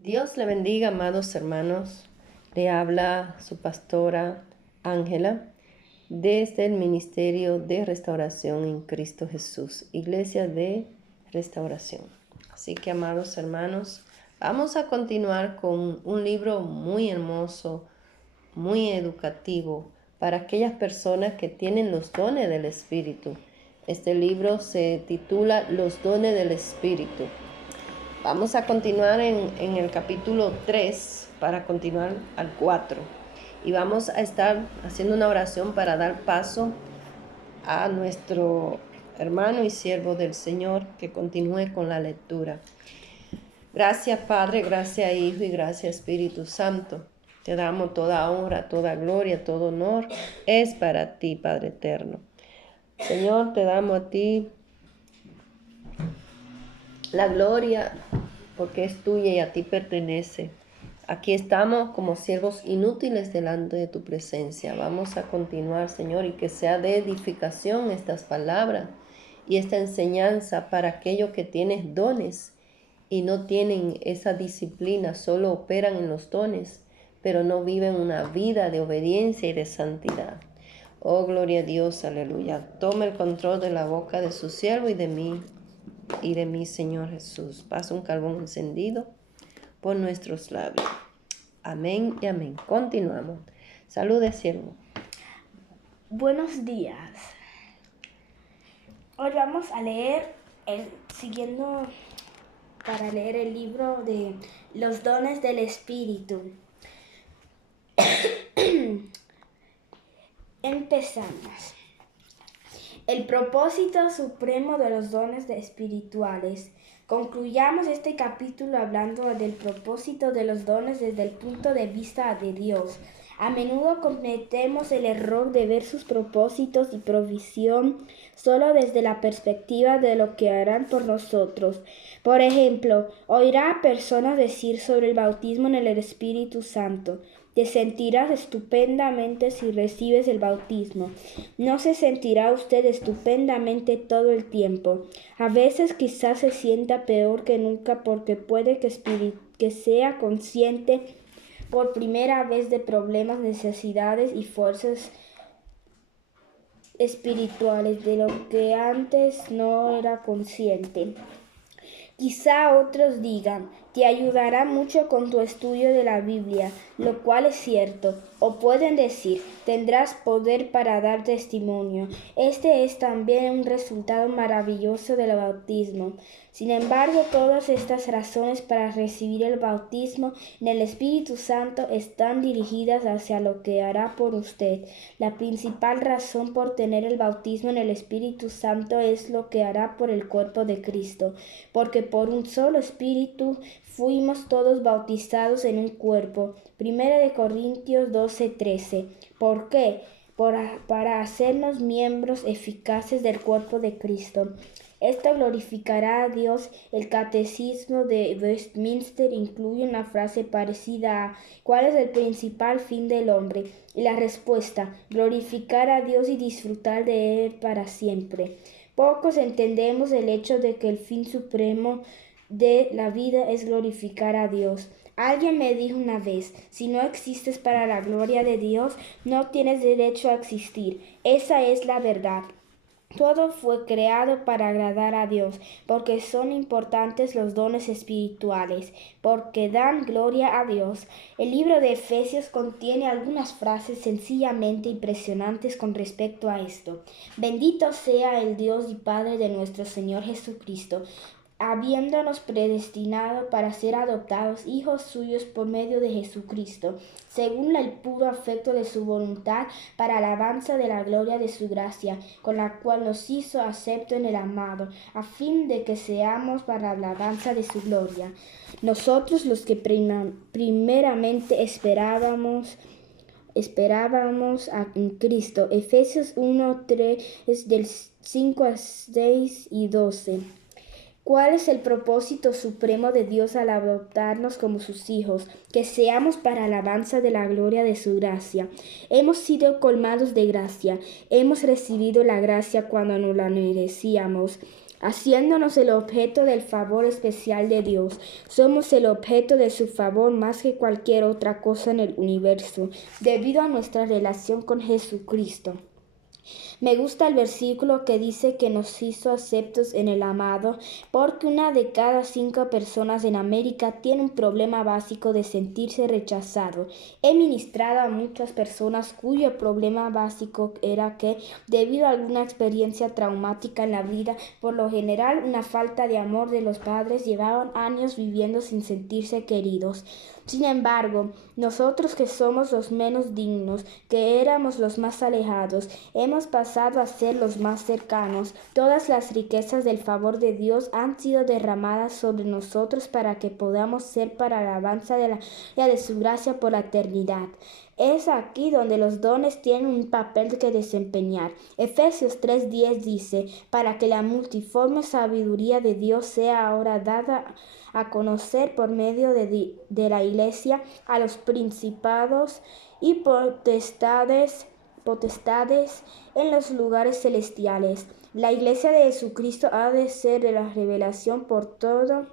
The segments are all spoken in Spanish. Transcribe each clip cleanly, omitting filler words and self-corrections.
Dios le bendiga, amados hermanos. Le habla su pastora Ángela desde el Ministerio de Restauración en Cristo Jesús, Iglesia de Restauración. Así que, amados hermanos, vamos a continuar con un libro muy hermoso, muy educativo para aquellas personas que tienen los dones del Espíritu. Este libro se titula Los dones del Espíritu. Vamos a continuar en el capítulo 3 para continuar al 4. Y vamos a estar haciendo una oración para dar paso a nuestro hermano y siervo del Señor que continúe con la lectura. Gracias Padre, gracias Hijo y gracias Espíritu Santo. Te damos toda honra, toda gloria, todo honor. Es para ti, Padre eterno. Señor, te damos a ti la gloria porque es tuya y a ti pertenece. Aquí estamos como siervos inútiles delante de tu presencia. Vamos a continuar, Señor, y que sea de edificación estas palabras y esta enseñanza para aquellos que tienen dones y no tienen esa disciplina, solo operan en los dones, pero no viven una vida de obediencia y de santidad. Oh, gloria a Dios, aleluya. Toma el control de la boca de su siervo y de mí, Señor Jesús. Pasa un carbón encendido por nuestros labios. Amén y amén. Continuamos. Saludes, siervo. Buenos días. Hoy vamos a leer, para leer el libro de los dones del Espíritu. Empezamos. El propósito supremo de los dones espirituales. Concluyamos este capítulo hablando del propósito de los dones desde el punto de vista de Dios. A menudo cometemos el error de ver sus propósitos y provisión solo desde la perspectiva de lo que harán por nosotros. Por ejemplo, oirá a personas decir sobre el bautismo en el Espíritu Santo: te sentirás estupendamente si recibes el bautismo. No se sentirá usted estupendamente todo el tiempo. A veces quizás se sienta peor que nunca porque puede que sea consciente por primera vez de problemas, necesidades y fuerzas espirituales de lo que antes no era consciente. Quizá otros digan: te ayudará mucho con tu estudio de la Biblia, lo cual es cierto. O pueden decir: tendrás poder para dar testimonio. Este es también un resultado maravilloso del bautismo. Sin embargo, todas estas razones para recibir el bautismo en el Espíritu Santo están dirigidas hacia lo que hará por usted. La principal razón por tener el bautismo en el Espíritu Santo es lo que hará por el cuerpo de Cristo, porque por un solo Espíritu fuimos todos bautizados en un cuerpo. 1 Corintios 12:13. ¿Por qué? Para hacernos miembros eficaces del cuerpo de Cristo. Esto glorificará a Dios. El Catecismo de Westminster incluye una frase parecida a: ¿cuál es el principal fin del hombre? Y la respuesta: glorificar a Dios y disfrutar de Él para siempre. Pocos entendemos el hecho de que el fin supremo de la vida es glorificar a Dios. Alguien me dijo una vez: si no existes para la gloria de Dios, no tienes derecho a existir. Esa es la verdad. Todo fue creado para agradar a Dios, porque son importantes los dones espirituales, porque dan gloria a Dios. El libro de Efesios contiene algunas frases sencillamente impresionantes con respecto a esto. Bendito sea el Dios y Padre de nuestro Señor Jesucristo, habiéndonos predestinado para ser adoptados hijos suyos por medio de Jesucristo, según el puro afecto de su voluntad, para alabanza de la gloria de su gracia, con la cual nos hizo acepto en el amado, a fin de que seamos para la alabanza de su gloria. Nosotros los que primeramente esperábamos en Cristo. Efesios 1:3 del 5 a 6 y 12. ¿Cuál es el propósito supremo de Dios al adoptarnos como sus hijos? Que seamos para alabanza de la gloria de su gracia. Hemos sido colmados de gracia. Hemos recibido la gracia cuando no la merecíamos. haciéndonos el objeto del favor especial de Dios. Somos el objeto de su favor más que cualquier otra cosa en el universo, debido a nuestra relación con Jesucristo. Me gusta el versículo que dice que nos hizo aceptos en el amado, porque 1 de cada 5 personas en América tiene un problema básico de sentirse rechazado. He ministrado a muchas personas cuyo problema básico era que, debido a alguna experiencia traumática en la vida, por lo general una falta de amor de los padres, llevaban años viviendo sin sentirse queridos. Sin embargo, nosotros que somos los menos dignos, que éramos los más alejados, hemos pasado a ser los más cercanos. Todas las riquezas del favor de Dios han sido derramadas sobre nosotros para que podamos ser para la alabanza de su gracia por la eternidad. Es aquí donde los dones tienen un papel que desempeñar. Efesios 3:10 dice, para que la multiforme sabiduría de Dios sea ahora dada a conocer por medio de la Iglesia a los principados y potestades en los lugares celestiales. La Iglesia de Jesucristo ha de ser de la revelación por todo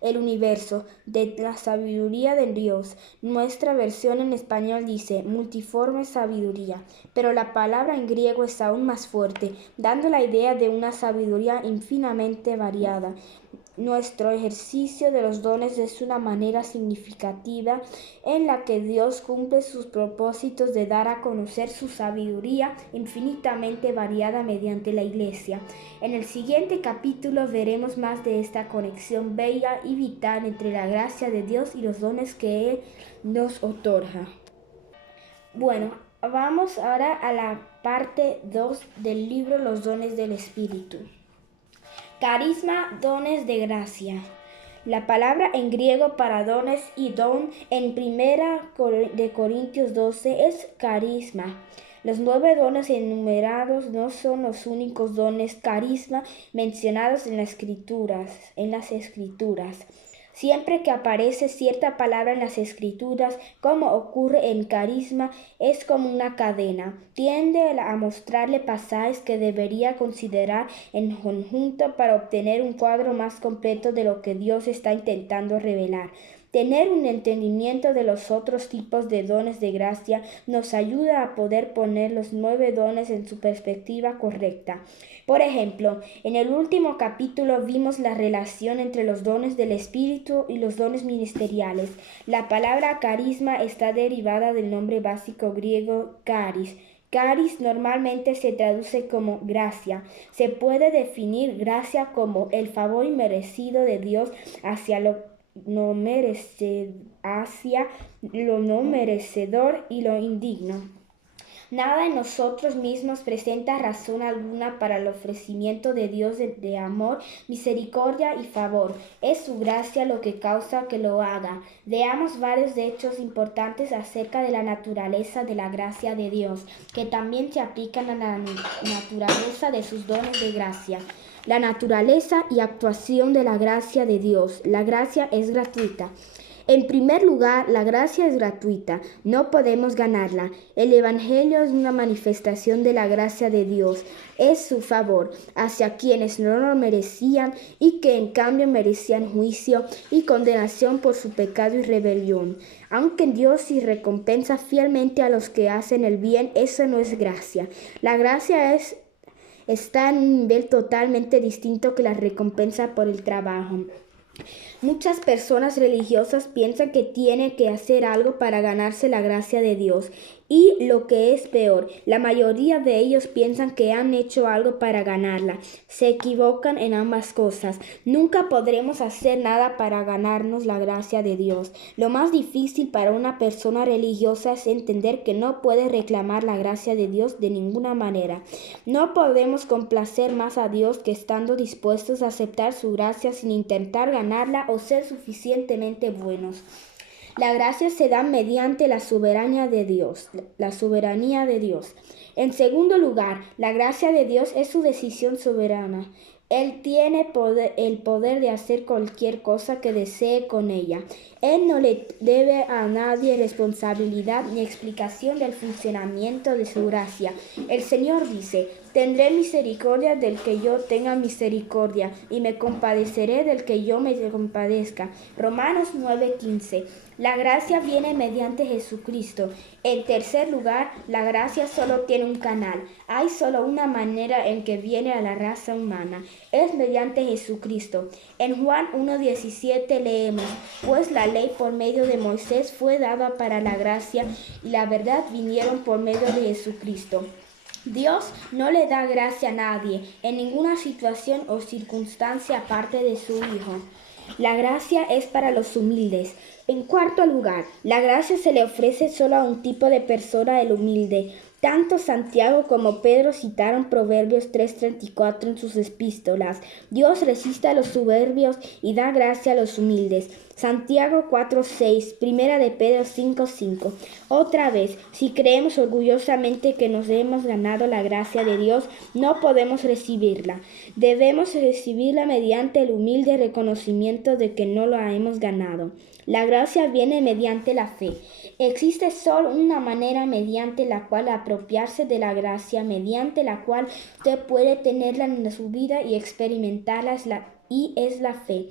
el universo, de la sabiduría de Dios. Nuestra versión en español dice multiforme sabiduría, pero la palabra en griego es aún más fuerte, dando la idea de una sabiduría infinitamente variada. Nuestro ejercicio de los dones es una manera significativa en la que Dios cumple sus propósitos de dar a conocer su sabiduría infinitamente variada mediante la Iglesia. En el siguiente capítulo veremos más de esta conexión bella y vital entre la gracia de Dios y los dones que Él nos otorga. Bueno, vamos ahora a la parte 2 del libro Los dones del Espíritu. Carisma, dones de gracia. La palabra en griego para dones y don en 1 de Corintios 12 es carisma. Los 9 dones enumerados no son los únicos dones carisma mencionados en las escrituras. Siempre que aparece cierta palabra en las escrituras, como ocurre en carisma, es como una cadena. Tiende a mostrarle pasajes que debería considerar en conjunto para obtener un cuadro más completo de lo que Dios está intentando revelar. Tener un entendimiento de los otros tipos de dones de gracia nos ayuda a poder poner los 9 dones en su perspectiva correcta. Por ejemplo, en el último capítulo vimos la relación entre los dones del Espíritu y los dones ministeriales. La palabra carisma está derivada del nombre básico griego charis. Charis normalmente se traduce como gracia. Se puede definir gracia como el favor inmerecido de Dios hacia lo no merecedor y lo indigno. Nada en nosotros mismos presenta razón alguna para el ofrecimiento de Dios de amor, misericordia y favor. Es su gracia lo que causa que lo haga. Veamos varios hechos importantes acerca de la naturaleza de la gracia de Dios, que también se aplican a la naturaleza de sus dones de gracia. La naturaleza y actuación de la gracia de Dios. La gracia es gratuita. En primer lugar, la gracia es gratuita, no podemos ganarla. El Evangelio es una manifestación de la gracia de Dios. Es su favor hacia quienes no lo merecían y que en cambio merecían juicio y condenación por su pecado y rebelión. Aunque Dios sí recompensa fielmente a los que hacen el bien, eso no es gracia. La gracia está en un nivel totalmente distinto que la recompensa por el trabajo. Muchas personas religiosas piensan que tienen que hacer algo para ganarse la gracia de Dios. Y lo que es peor, la mayoría de ellos piensan que han hecho algo para ganarla. Se equivocan en ambas cosas. Nunca podremos hacer nada para ganarnos la gracia de Dios. Lo más difícil para una persona religiosa es entender que no puede reclamar la gracia de Dios de ninguna manera. No podemos complacer más a Dios que estando dispuestos a aceptar su gracia sin intentar ganarla o ser suficientemente buenos. La gracia se da mediante la soberanía de Dios. En segundo lugar, la gracia de Dios es su decisión soberana. Él tiene el poder de hacer cualquier cosa que desee con ella. Él no le debe a nadie responsabilidad ni explicación del funcionamiento de su gracia. El Señor dice: Tendré misericordia del que yo tenga misericordia, y me compadeceré del que yo me compadezca. Romanos 9:15. La gracia viene mediante Jesucristo. En tercer lugar, la gracia solo tiene un canal. Hay solo una manera en que viene a la raza humana. Es mediante Jesucristo. En Juan 1:17 leemos: pues la ley por medio de Moisés fue dada para la gracia y la verdad vinieron por medio de Jesucristo. Dios no le da gracia a nadie en ninguna situación o circunstancia aparte de su Hijo. La gracia es para los humildes. En cuarto lugar, la gracia se le ofrece solo a un tipo de persona, el humilde. Tanto Santiago como Pedro citaron Proverbios 3:34 en sus epístolas. Dios resiste a los soberbios y da gracia a los humildes. Santiago 4:6, Primera de Pedro 5:5. Otra vez, si creemos orgullosamente que nos hemos ganado la gracia de Dios, no podemos recibirla. Debemos recibirla mediante el humilde reconocimiento de que no la hemos ganado. La gracia viene mediante la fe. Existe solo una manera mediante la cual apropiarse de la gracia, mediante la cual usted puede tenerla en su vida y experimentarla, y es la fe.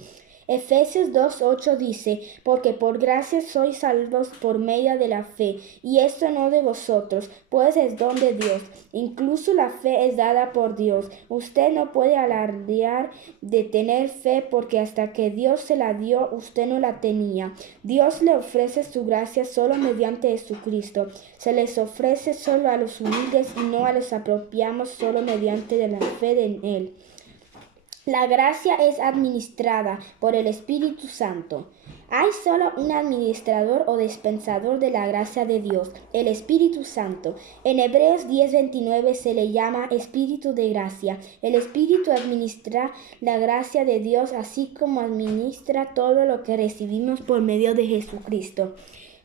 Efesios 2:8 dice: porque por gracia sois salvos por medio de la fe, y esto no de vosotros, pues es don de Dios. Incluso la fe es dada por Dios. Usted no puede alardear de tener fe, porque hasta que Dios se la dio, usted no la tenía. Dios le ofrece su gracia solo mediante Jesucristo. Se les ofrece solo a los humildes y no a los apropiamos solo mediante la fe en Él. La gracia es administrada por el Espíritu Santo. Hay solo un administrador o dispensador de la gracia de Dios, el Espíritu Santo. En Hebreos 10:29 se le llama Espíritu de gracia. El Espíritu administra la gracia de Dios, así como administra todo lo que recibimos por medio de Jesucristo.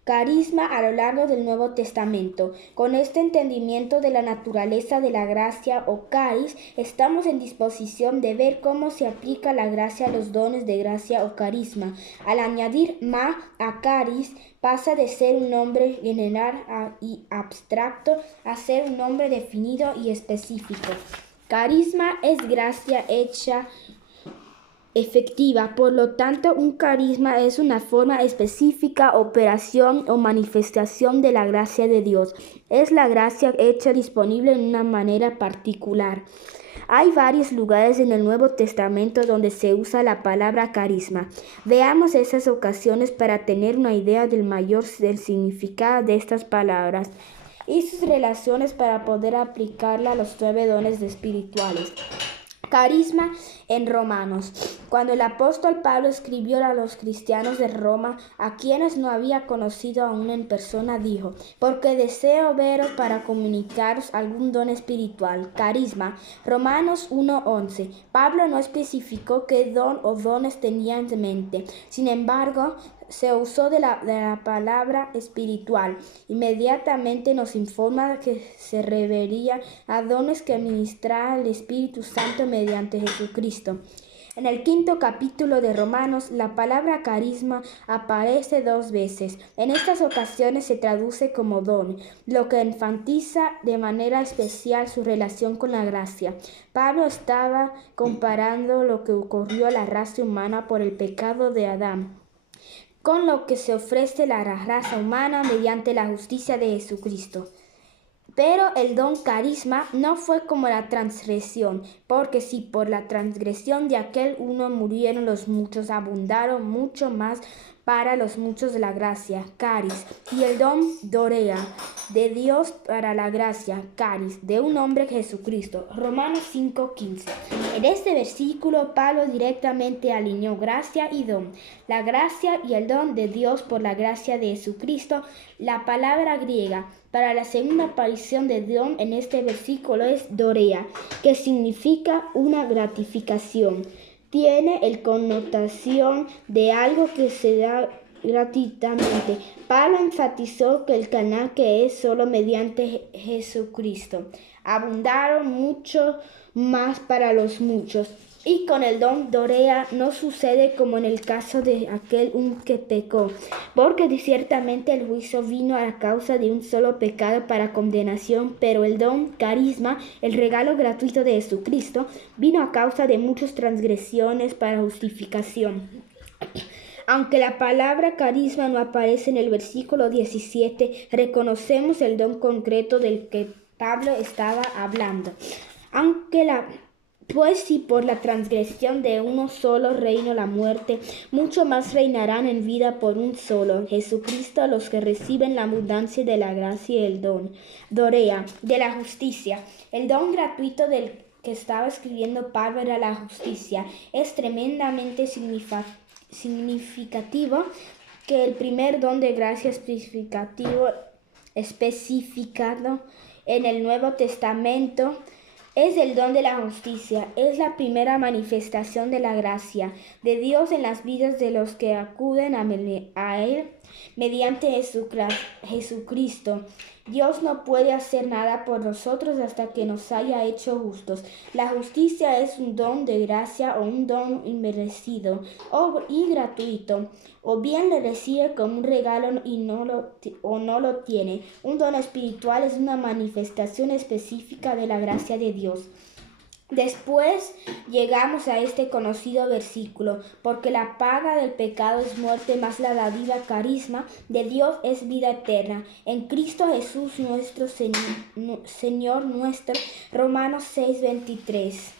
Carisma a lo largo del Nuevo Testamento. Con este entendimiento de la naturaleza de la gracia o caris, estamos en disposición de ver cómo se aplica la gracia a los dones de gracia o carisma. Al añadir ma a caris, pasa de ser un nombre general y abstracto a ser un nombre definido y específico. Carisma es gracia hecha efectiva. Por lo tanto, un carisma es una forma específica, operación o manifestación de la gracia de Dios. Es la gracia hecha disponible en una manera particular. Hay varios lugares en el Nuevo Testamento donde se usa la palabra carisma. Veamos esas ocasiones para tener una idea del significado de estas palabras y sus relaciones para poder aplicarla a los 9 dones espirituales. Carisma en Romanos. Cuando el apóstol Pablo escribió a los cristianos de Roma, a quienes no había conocido aún en persona, dijo: porque deseo veros para comunicaros algún don espiritual, carisma. Romanos 1:11. Pablo no especificó qué don o dones tenía en mente. Sin embargo, se usó de la palabra espiritual. Inmediatamente nos informa que se refería a dones que administraba el Espíritu Santo mediante Jesucristo. En el 5º capítulo de Romanos, la palabra carisma aparece 2 veces. En estas ocasiones se traduce como don, lo que enfatiza de manera especial su relación con la gracia. Pablo estaba comparando lo que ocurrió a la raza humana por el pecado de Adán con lo que se ofrece la raza humana mediante la justicia de Jesucristo. Pero el don carisma no fue como la transgresión, porque si por la transgresión de aquel uno murieron los muchos, abundaron mucho más para los muchos de la gracia, caris, y el don dorea, de Dios para la gracia, caris, de un hombre Jesucristo. Romanos 5:15. En este versículo, Pablo directamente alineó gracia y don. La gracia y el don de Dios por la gracia de Jesucristo. La palabra griega para la segunda aparición de don en este versículo es dorea, que significa una gratificación. Tiene el connotación de algo que se da gratuitamente. Pablo enfatizó que el canal que es solo mediante Jesucristo. Abundaron mucho más para los muchos. Y con el don Dorea no sucede como en el caso de aquel que pecó, porque ciertamente el juicio vino a causa de un solo pecado para condenación, pero el don carisma, el regalo gratuito de Jesucristo, vino a causa de muchas transgresiones para justificación. Aunque la palabra carisma no aparece en el versículo 17, reconocemos el don concreto del que Pablo estaba hablando. Pues si por la transgresión de uno solo reino la muerte, mucho más reinarán en vida por un solo, Jesucristo, los que reciben la abundancia de la gracia y el don. Dorea, de la justicia. El don gratuito del que estaba escribiendo Pablo era la justicia. Es tremendamente significativo que el primer don de gracia especificado en el Nuevo Testamento es el don de la justicia. Es la primera manifestación de la gracia de Dios en las vidas de los que acuden a Él mediante Jesucristo. Dios no puede hacer nada por nosotros hasta que nos haya hecho justos. La justicia es un don de gracia o un don inmerecido y gratuito. O bien le recibe como un regalo o no lo tiene. Un don espiritual es una manifestación específica de la gracia de Dios. Después llegamos a este conocido versículo, porque la paga del pecado es muerte, mas la dádiva carisma de Dios es vida eterna. En Cristo Jesús nuestro Señor nuestro. Romanos 6:23.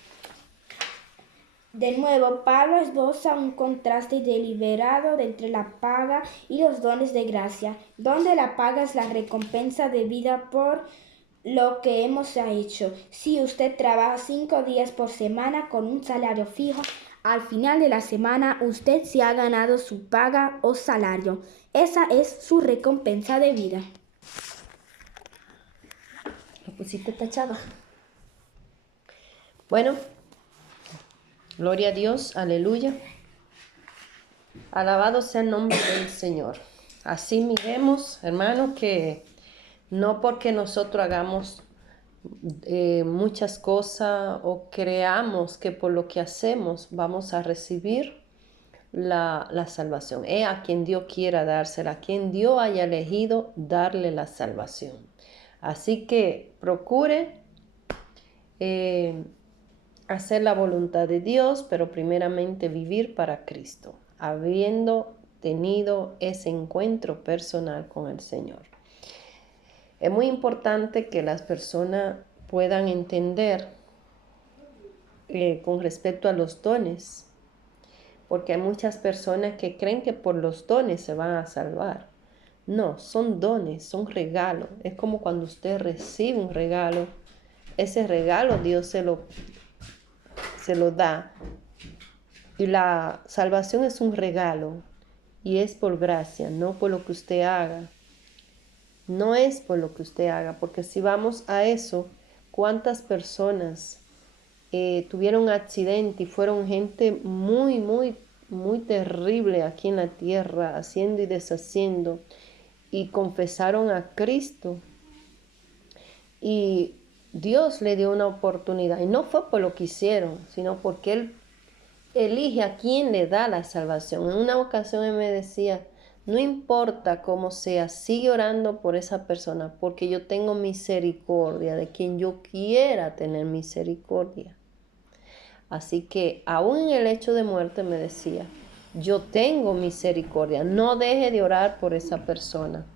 De nuevo, Pablo esboza un contraste deliberado entre la paga y los dones de gracia, donde la paga es la recompensa debida por lo que hemos hecho. Si usted trabaja 5 días por semana con un salario fijo, al final de la semana usted se ha ganado su paga o salario. Esa es su recompensa de vida. Lo pusiste tachado. Bueno, gloria a Dios, aleluya. Alabado sea el nombre del Señor. Así miremos, hermanos, que no porque nosotros hagamos muchas cosas o creamos que por lo que hacemos vamos a recibir la salvación. Es a quien Dios quiera dársela, a quien Dios haya elegido darle la salvación. Así que procure hacer la voluntad de Dios, pero primeramente vivir para Cristo, habiendo tenido ese encuentro personal con el Señor. Es muy importante que las personas puedan entender con respecto a los dones, porque hay muchas personas que creen que por los dones se van a salvar. No, son dones, son regalos. Es como cuando usted recibe un regalo, ese regalo Dios se lo da. Y la salvación es un regalo y es por gracia, no por lo que usted haga. No es por lo que usted haga, porque si vamos a eso, ¿cuántas personas tuvieron accidente y fueron gente muy, muy, muy terrible aquí en la tierra, haciendo y deshaciendo, y confesaron a Cristo? Y Dios le dio una oportunidad, y no fue por lo que hicieron, sino porque Él elige a quien le da la salvación. En una ocasión Él me decía, no importa cómo sea, sigue orando por esa persona, porque yo tengo misericordia de quien yo quiera tener misericordia. Así que aún en el hecho de muerte me decía, yo tengo misericordia, no deje de orar por esa persona,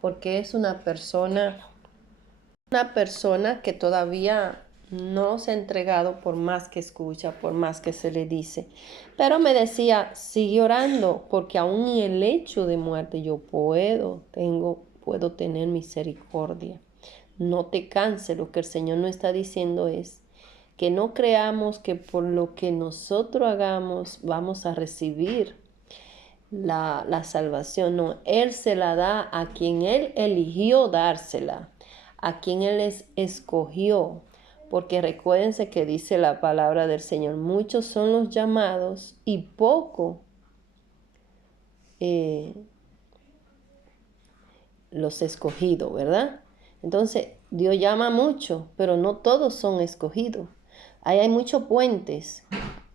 porque es una persona que todavía no se ha entregado por más que escucha, por más que se le dice. Pero me decía, sigue orando, porque aún en el hecho de muerte yo puedo tener misericordia. No te canses, lo que el Señor nos está diciendo es que no creamos que por lo que nosotros hagamos vamos a recibir la salvación. No, Él se la da a quien Él eligió dársela, a quien Él escogió. Porque recuérdense que dice la palabra del Señor, muchos son los llamados y poco los escogidos, ¿verdad? Entonces, Dios llama mucho, pero no todos son escogidos. Ahí hay muchos puentes,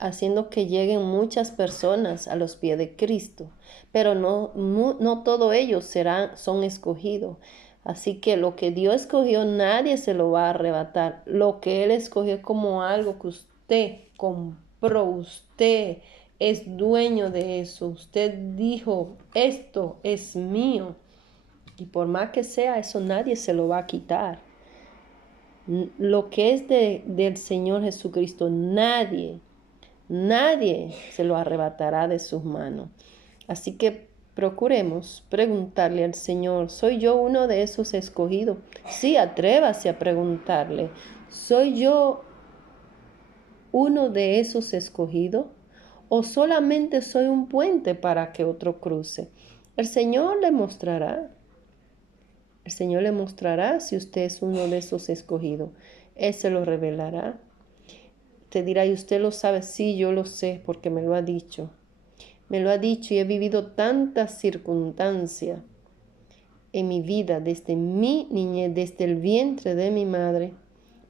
haciendo que lleguen muchas personas a los pies de Cristo, pero no todos ellos son escogidos. Así que lo que Dios escogió nadie se lo va a arrebatar. Lo que Él escogió es como algo que usted compró, usted es dueño de eso. Usted dijo, esto es mío. Y por más que sea, eso nadie se lo va a quitar. Lo que es del Señor Jesucristo, nadie se lo arrebatará de sus manos. Así que procuremos preguntarle al Señor, ¿soy yo uno de esos escogidos? Sí, atrévase a preguntarle, ¿soy yo uno de esos escogidos? ¿O solamente soy un puente para que otro cruce? El Señor le mostrará. El Señor le mostrará si usted es uno de esos escogidos. Él se lo revelará. Te dirá, ¿y usted lo sabe? Sí, yo lo sé porque me lo ha dicho. Me lo ha dicho y he vivido tantas circunstancias en mi vida desde mi niñez, desde el vientre de mi madre.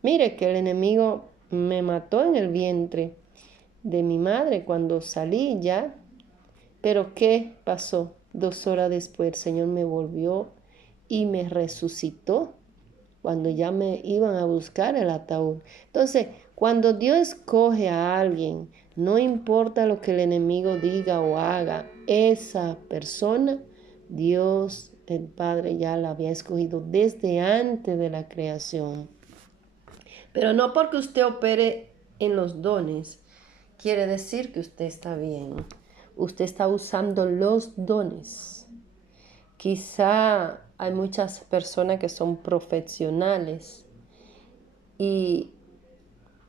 Mire que el enemigo me mató en el vientre de mi madre cuando salí ya. Pero ¿qué pasó? 2 horas después el Señor me volvió y me resucitó cuando ya me iban a buscar el ataúd. Entonces, cuando Dios escoge a alguien, no importa lo que el enemigo diga o haga, esa persona, Dios, el Padre, ya la había escogido desde antes de la creación. Pero no porque usted opere en los dones, quiere decir que usted está bien. Usted está usando los dones. Quizá hay muchas personas que son profesionales y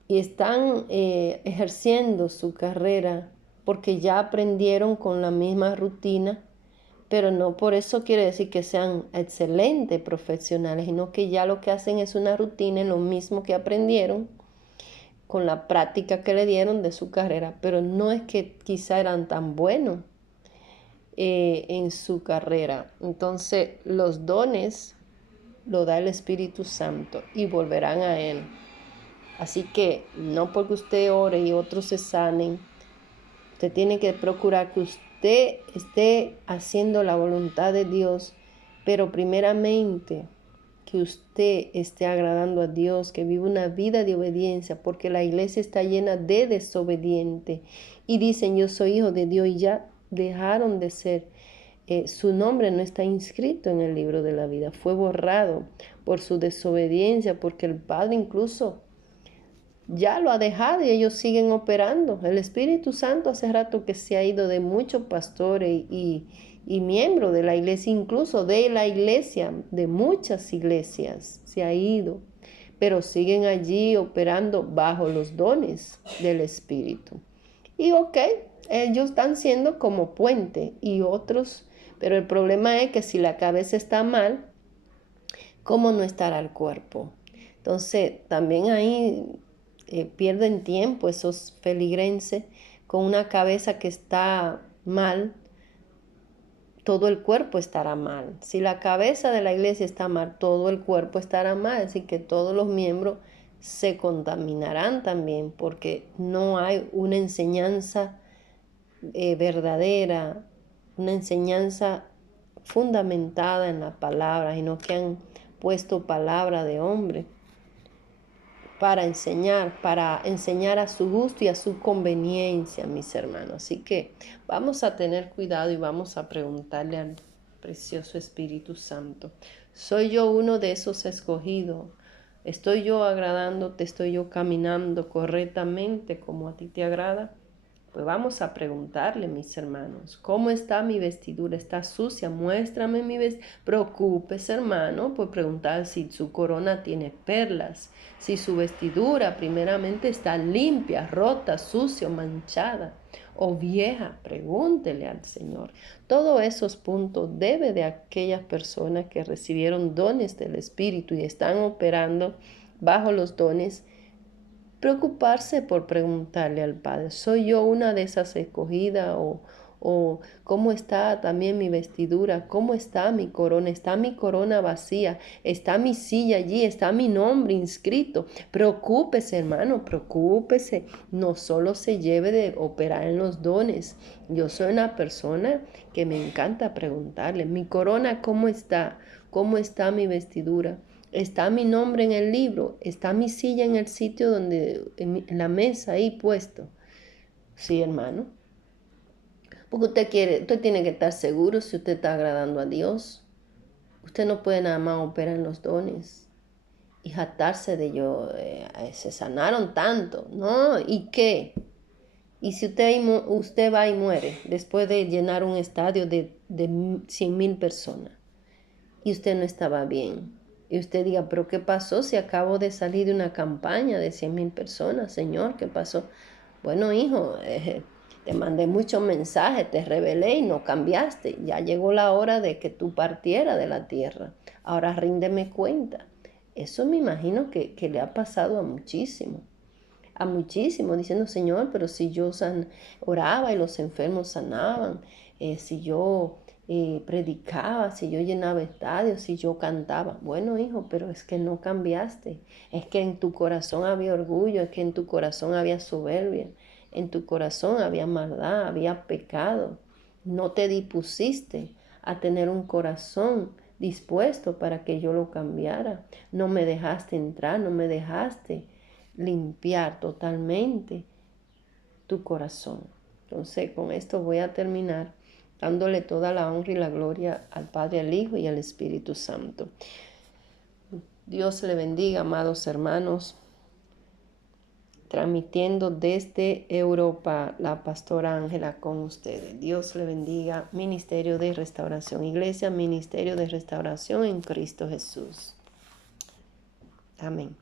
están ejerciendo su carrera porque ya aprendieron con la misma rutina, pero no por eso quiere decir que sean excelentes profesionales, sino que ya lo que hacen es una rutina en lo mismo que aprendieron con la práctica que le dieron de su carrera, pero no es que quizá eran tan buenos en su carrera. Entonces los dones lo da el Espíritu Santo y volverán a Él. Así que no porque usted ore y otros se sanen, usted tiene que procurar que usted esté haciendo la voluntad de Dios, pero primeramente que usted esté agradando a Dios, que viva una vida de obediencia, porque la iglesia está llena de desobedientes y dicen yo soy hijo de Dios y ya dejaron de ser. Su nombre no está inscrito en el libro de la vida, fue borrado por su desobediencia, porque el Padre incluso ya lo ha dejado y ellos siguen operando. El Espíritu Santo hace rato que se ha ido de muchos pastores y miembros de la iglesia, incluso de la iglesia, de muchas iglesias, se ha ido, pero siguen allí operando bajo los dones del Espíritu. Y ellos están siendo como puente y otros, pero el problema es que si la cabeza está mal, ¿cómo no estará el cuerpo? Entonces, también ahí pierden tiempo esos feligrenses con una cabeza que está mal, todo el cuerpo estará mal. Si la cabeza de la iglesia está mal, todo el cuerpo estará mal, así que todos los miembros se contaminarán también porque no hay una enseñanza verdadera, una enseñanza fundamentada en la palabra, sino que han puesto palabra de hombre para enseñar a su gusto y a su conveniencia, mis hermanos. Así que vamos a tener cuidado y vamos a preguntarle al precioso Espíritu Santo, ¿soy yo uno de esos escogidos? ¿Estoy yo agradándote? ¿Estoy yo caminando correctamente como a ti te agrada? Pues vamos a preguntarle, mis hermanos, ¿cómo está mi vestidura? ¿Está sucia? Muéstrame mi vestidura. Preocúpese, hermano, por preguntar si su corona tiene perlas, si su vestidura primeramente está limpia, rota, sucia, manchada o vieja. Pregúntele al Señor. Todos esos puntos debe de aquellas personas que recibieron dones del Espíritu y están operando bajo los dones, preocuparse por preguntarle al Padre, ¿soy yo una de esas escogidas O cómo está también mi vestidura, cómo está mi corona, está mi corona vacía, está mi silla allí, está mi nombre inscrito. Preocúpese, hermano, preocúpese. No solo se lleve de operar en los dones. Yo soy una persona que me encanta preguntarle, mi corona, ¿cómo está? ¿Cómo está mi vestidura? ¿Está mi nombre en el libro? ¿Está mi silla en el sitio donde, en la mesa ahí puesto? Sí, hermano. Porque usted tiene que estar seguro si usted está agradando a Dios. Usted no puede nada más operar en los dones y jactarse de yo, se sanaron tanto, ¿no? ¿Y qué? Y si usted va y muere después de llenar un estadio de 100,000 personas y usted no estaba bien, y usted diga, pero ¿qué pasó si acabo de salir de una campaña de 100,000 personas? Señor, ¿qué pasó? Bueno, hijo, te mandé muchos mensajes, te revelé y no cambiaste. Ya llegó la hora de que tú partieras de la tierra. Ahora ríndeme cuenta. Eso me imagino que le ha pasado a muchísimo, diciendo, Señor, pero si yo oraba y los enfermos sanaban, si yo predicaba, si yo llenaba estadios, si yo cantaba. Bueno, hijo, pero es que no cambiaste. Es que en tu corazón había orgullo, es que en tu corazón había soberbia, en tu corazón había maldad, había pecado. No te dispusiste a tener un corazón dispuesto para que yo lo cambiara. No me dejaste entrar, no me dejaste limpiar totalmente tu corazón. Entonces, con esto voy a terminar dándole toda la honra y la gloria al Padre, al Hijo y al Espíritu Santo. Dios le bendiga, amados hermanos. Transmitiendo desde Europa, la pastora Ángela con ustedes. Dios le bendiga. Ministerio de Restauración Iglesia, Ministerio de Restauración en Cristo Jesús. Amén.